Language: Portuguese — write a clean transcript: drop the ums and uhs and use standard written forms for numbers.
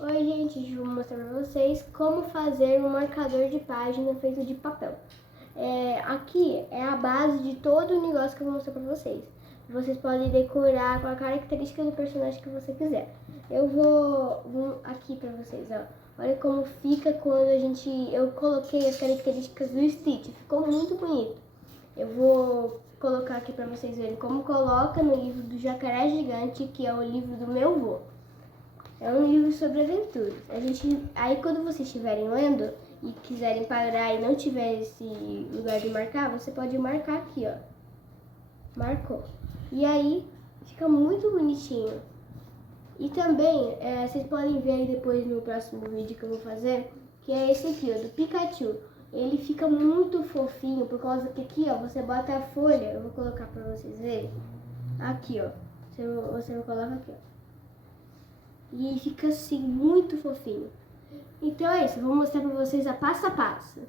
Oi gente, hoje eu vou mostrar pra vocês como fazer um marcador de página feito de papel. Aqui é a base de todo o negócio que eu vou mostrar pra vocês. Vocês podem decorar com a característica do personagem que você quiser. Eu vou aqui pra vocês, ó. Olha como fica quando eu coloquei as características do Stitch. Ficou muito bonito. Eu vou colocar aqui pra vocês verem como coloca no livro do Jacaré Gigante, que é o livro do meu avô. É um livro sobre aventuras. Aí quando vocês estiverem lendo e quiserem parar e não tiver esse lugar de marcar, você pode marcar aqui, ó. Marcou. E aí fica muito bonitinho. E também, vocês podem ver aí depois no próximo vídeo que eu vou fazer, que é esse aqui, ó, do Pikachu. Ele fica muito fofinho, por causa que aqui, ó, você bota a folha, eu vou colocar pra vocês verem. Aqui, ó, você coloca aqui, ó. E fica assim, muito fofinho. Então é isso, eu vou mostrar pra vocês a passo a passo.